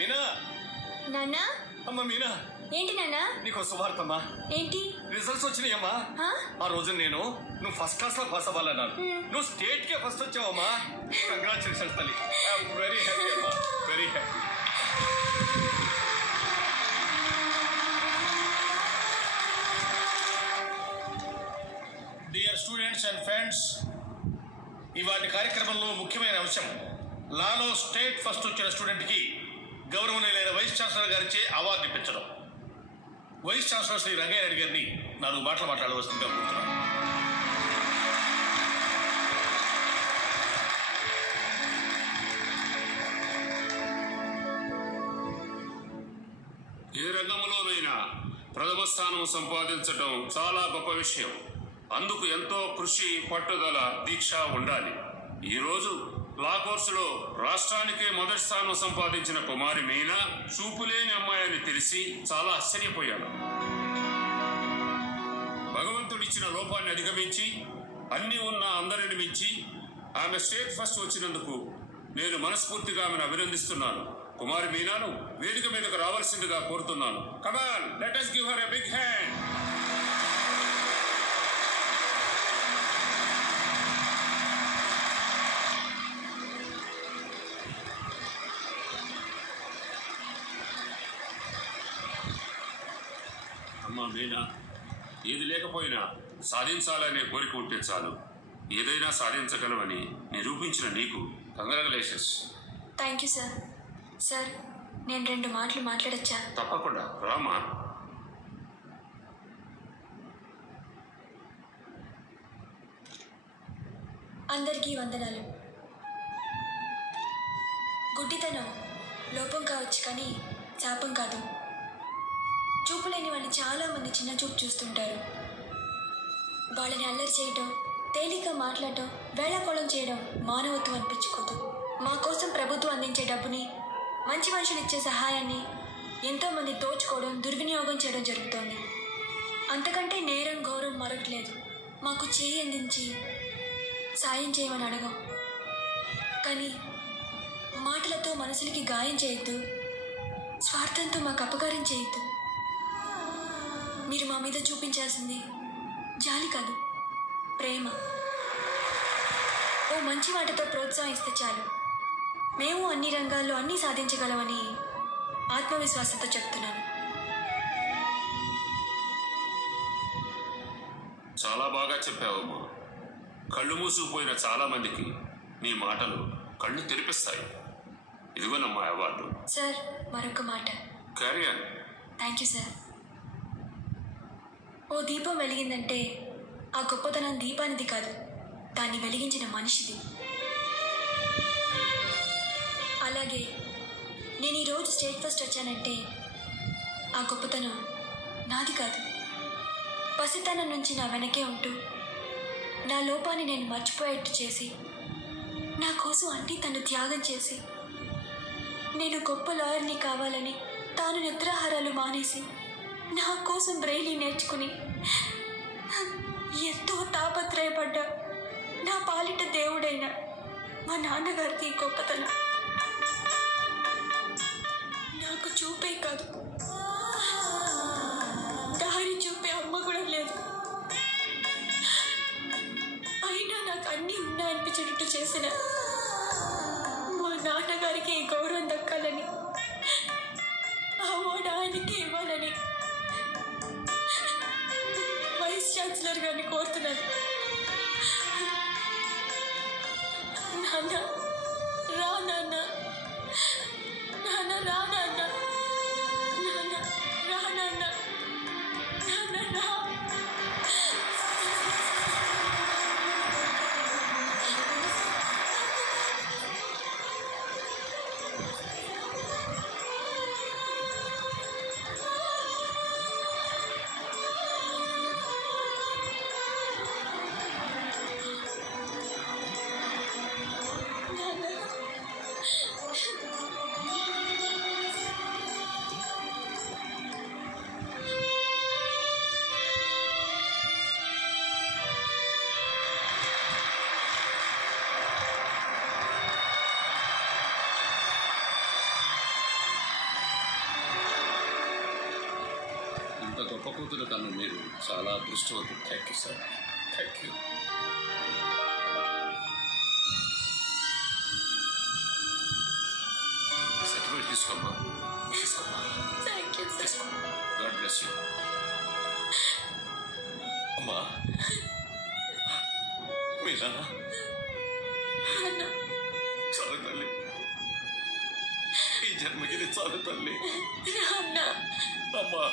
మీనా నాన్నా అమ్మ మీనా ఏంటి నాన్నా? నీకు శుభార్తమ్మా. ఏంటి రిజల్ట్స్ వచ్చినాయమ్మా. ఆ రోజు నువ్వు ఫస్ట్ క్లాస్ లో పాస్ అవ్వాలన్నాను. నువ్వు స్టేట్ కే ఫస్ట్ వచ్చావమ్మా. కంగ్రాచులేషన్స్ తల్లి. ఐఎమ్ వెరీ హ్యాపీ అమ్మా, very happy. Dear students and friends, ఇవాటి కార్యక్రమంలో ముఖ్యమైన అంశం లాలో స్టేట్ ఫస్ట్ వచ్చిన స్టూడెంట్కి గౌరవనీయులైన వైస్ ఛాన్సలర్ గారిచే అవార్డు ఇప్పించడం. వైస్ ఛాన్సలర్ శ్రీ రంగయ్య నాయుడు గారిని 4 మాటలు మాట్లాడవలసిందిగా కోరుతున్నాను. ఏ రంగంలోనైనా ప్రథమ స్థానం సంపాదించడం చాలా గొప్ప విషయం. అందుకు ఎంతో కృషి, పట్టుదల, దీక్ష ఉండాలి. ఈరోజు లా కోర్సులో రాష్ట్రానికే మొదటి స్థానం సంపాదించిన కుమారి మీనా చూపులేని అమ్మాయిని తెలిసి చాలా ఆశ్చర్యపోయాను. భగవంతుడిచ్చిన లోపాన్ని అధిగమించి అన్ని ఉన్న అందరిని మించి ఆమె స్టేట్ ఫస్ట్ వచ్చినందుకు నేను మనస్ఫూర్తిగా ఆమెను అభినందిస్తున్నాను. కుమారి మీనాను వేదిక మీదకు రావాల్సిందిగా కోరుతున్నాను. కమాన్, let us give her a big hand. అమ్మా మీనా, ఏది లేకపోయినా సాధించాలనే కోరిక ఉంటే చాలు. ఏదైనా సాధించగలవని నిరూపించిన నీకు congratulations. Thank you sir. Sir, నేను 2 మాటలు మాట్లాడచ్చా? తప్పకుండా రామా. అందరికీ వందనాలు. గుడ్డితనం లోపం కావచ్చు, కానీ శాపం కాదు. చూపులేని వాళ్ళని చాలామంది చిన్న చూపు చూస్తుంటారు. వాళ్ళని అల్లరి చేయటం, తేలిక మాట్లాడటం, వేళాకోళం చేయడం మానవత్వం అనిపించుకోదు. మా కోసం ప్రభుత్వం అందించే డబ్బుని, మంచి మనుషులు ఇచ్చే సహాయాన్ని ఎంతోమంది దోచుకోవడం, దుర్వినియోగం చేయడం జరుగుతోంది. అంతకంటే నేరం, గౌరవం మరొకట్లేదు. మాకు చేయి అందించి సాయం చేయమని అడగం, కానీ మాటలతో మనసులకి గాయం చేయొద్దు, స్వార్థంతో మాకు అపకారం చేయొద్దు. మీరు మా మీద చూపించాల్సింది జాలి కాదు, ప్రేమ. ఓ మంచి మాటతో ప్రోత్సహిస్తే చాలు. మేము అన్ని రంగాల్లో అన్నీ సాధించగలమని ఆత్మవిశ్వాసంతో చెప్తున్నాను. చాలా బాగా చెప్పావమ్మా. కళ్ళు మూసుకుపోయిన చాలా మందికి నీ మాటలు కళ్ళు తెరిపిస్తాయి. ఇదిగోనమ్మా అవార్డు. సార్, మరొక మాట. Carry on. Thank you sir. ఓ దీపం వెలిగిందంటే ఆ గొప్పతనం దీపానిది కాదు, దాన్ని వెలిగించిన మనిషిది. అలాగే నేను ఈరోజు స్టేట్ ఫస్ట్ వచ్చానంటే ఆ గొప్పతనం నాది కాదు. పసితనం నుంచి నా వెనకే ఉంటూ నా లోపాన్ని నేను మర్చిపోయేట్టు చేసి, నా కోసం అన్నీ తను త్యాగం చేసి, నేను గొప్ప లాయర్ని కావాలని తాను నిద్రాహారాలు మానేసి నా కోసం బ్రెయిలీ నేర్చుకుని ఎంతో తాపత్రయపడ్డా నా పాలిట దేవుడైన మా నాన్నగారికి గొప్పతనం. నాకు చూపే కాదు, దారి చూపే అమ్మ కూడా లేదు. అయినా నాకు అన్నీ ఉన్నాయనిపించేటట్టు చేసిన మా నాన్నగారికి గౌరవం దక్కాలని, అవార్డు ఆయనకి ఇవ్వాలని వైస్ ఛాన్సలర్ గారిని కోరుతున్నాను. నాన్న రా, నాన్న నాన్న రా, నాన్న నాన్న రా, నాన్న నాన్న రా. గొప్ప కూతురు కన్నా మీరు చాలా అదృష్టవంతులు. Thank you sir, thank you. Certificate తీసుకోమ్మా. Thank you sir. God bless you. అమ్మా మీనా, చాలు తల్లి, ఈ జన్మకి చాలు తల్లి. అమ్మా